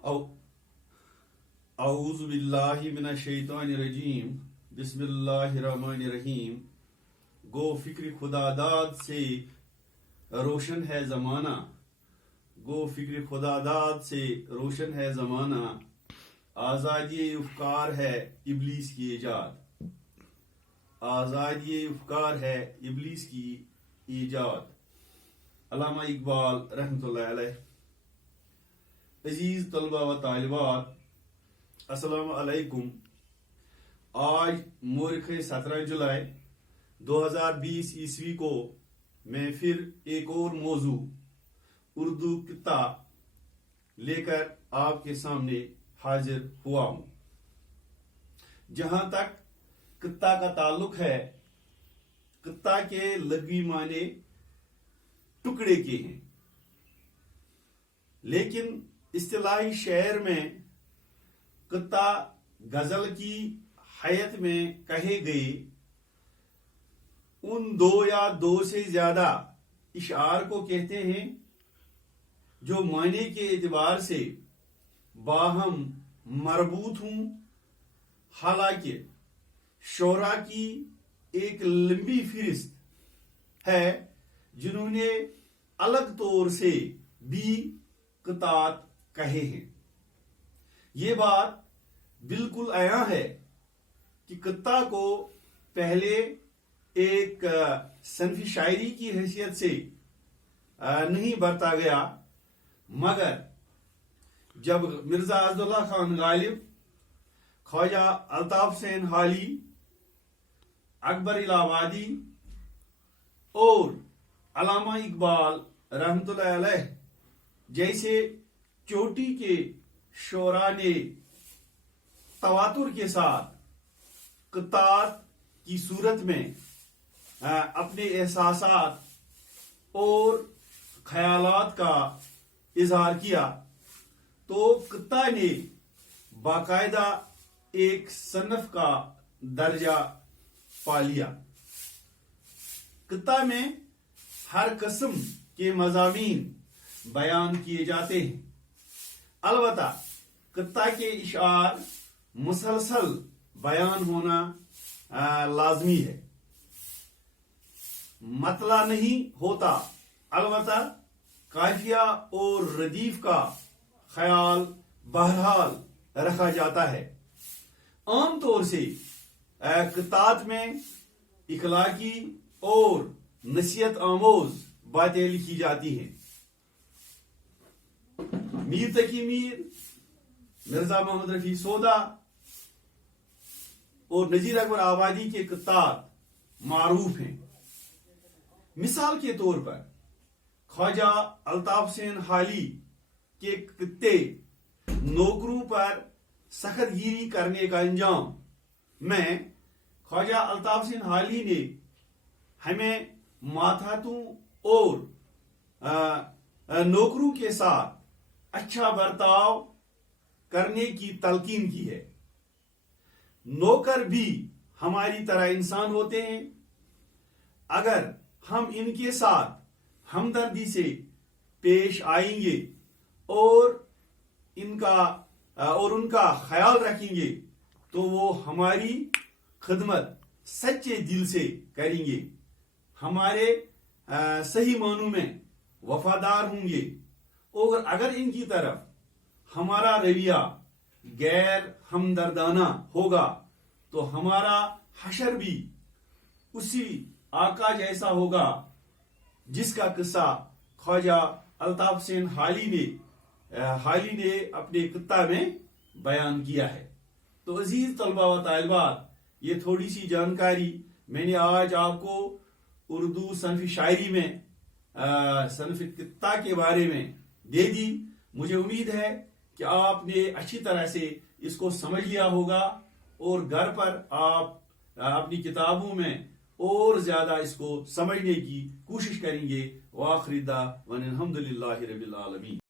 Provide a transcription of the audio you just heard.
औ औज़ु बिल्लाहि मिनश शैतानिर रजीम बिस्मिल्लाहिर्रहमानिर्रहीम। गो फिक्र खुदादाद से रोशन है जमाना, गो फिक्र खुदादाद से रोशन है जमाना, आज़ादी उफ़कार है इब्लीस की ईजाद, आज़ादी उफ़कार है इब्लीस की ईजाद। अल्लामा इकबाल रहमतुल्लाह अलैह। अजीज तलबा व तालिबात, अस्सलाम अलैकुम। आज मोरिख 17 जुलाई 2020 ईस्वी को मैं फिर एक और मौजू उर्दू कित्ता लेकर आपके सामने हाजिर हुआ हूं। जहां तक कित्ता का ताल्लुक है, कित्ता के लग़वी माने टुकड़े के हैं, लेकिन इस्तिलाही शेर में कित्ता गजल की हैयत में कहे गए उन दो या दो से ज्यादा इशार को कहते हैं जो मायने के एतबार से बाहम मरबूत हूं, हालांकि शोरा की एक लंबी फिरिस्त है जिन्होंने अलग तौर से भी कितात कहे हैं। ये बात बिल्कुल आया है कि कित्ता को पहले एक सनफी शायरी की हैसियत से नहीं बरता गया, मगर जब मिर्जा अब्दुल्ला खान गालिब, ख्वाजा अल्ताफ हुसैन हाली, अकबर इलाहाबादी और अल्लामा इकबाल रहमतुल्लाह अलैह जैसे चोटी के शोरा ने तवातुर के साथ कितात की सूरत में अपने एहसासात और ख्यालात का इजहार किया, तो कित्ता ने बाकायदा एक सनफ का दर्जा पा लिया। कित्ता में हर किस्म के मज़ामीन बयान किए जाते हैं। अलबत्ता कित्ता के इशार मुसलसल बयान होना लाजमी है, मतला नहीं होता। अलबत्ता काफिया और रदीफ का ख्याल बहरहाल रखा जाता है। आम तौर से कितात में इखलाकी और नसीहत आमोज बातें लिखी जाती हैं। मीर तकी मीर, मिर्जा मोहम्मद रफी सोदा और नजीर अकबर आबादी के कितात मारूफ हैं। मिसाल के तौर पर ख्वाजा अल्ताफ हुसैन हाली के कित्ते नौकरों पर सख्तगिरी करने का अंजाम में ख्वाजा अल्ताफ हुसैन हाली ने हमें मातहतों और नौकरों के साथ अच्छा बर्ताव करने की तलकीन की है। नौकर भी हमारी तरह इंसान होते हैं। अगर हम इनके साथ हमदर्दी से पेश आएंगे और उनका ख्याल रखेंगे तो वो हमारी खिदमत सच्चे दिल से करेंगे, हमारे सही मानों में वफादार होंगे। और अगर इनकी तरफ हमारा रवैया गैर हमदर्दाना होगा तो हमारा हशर भी उसी आका जैसा होगा जिसका किस्सा ख्वाजा अल्ताफ हुसैन हाली ने अपने कित्ता में बयान किया है। तो अजीज तलबा व तालिबात, ये थोड़ी सी जानकारी मैंने आज आपको उर्दू सनफी शायरी में सनफी कित्ता के बारे में दे दी। मुझे उम्मीद है कि आपने अच्छी तरह से इसको समझ लिया होगा और घर पर आप अपनी किताबों में और ज्यादा इसको समझने की कोशिश करेंगे। व आखिर दाअवाना अनिल हम्दुलिल्लाहि रब्बिल आलमीन।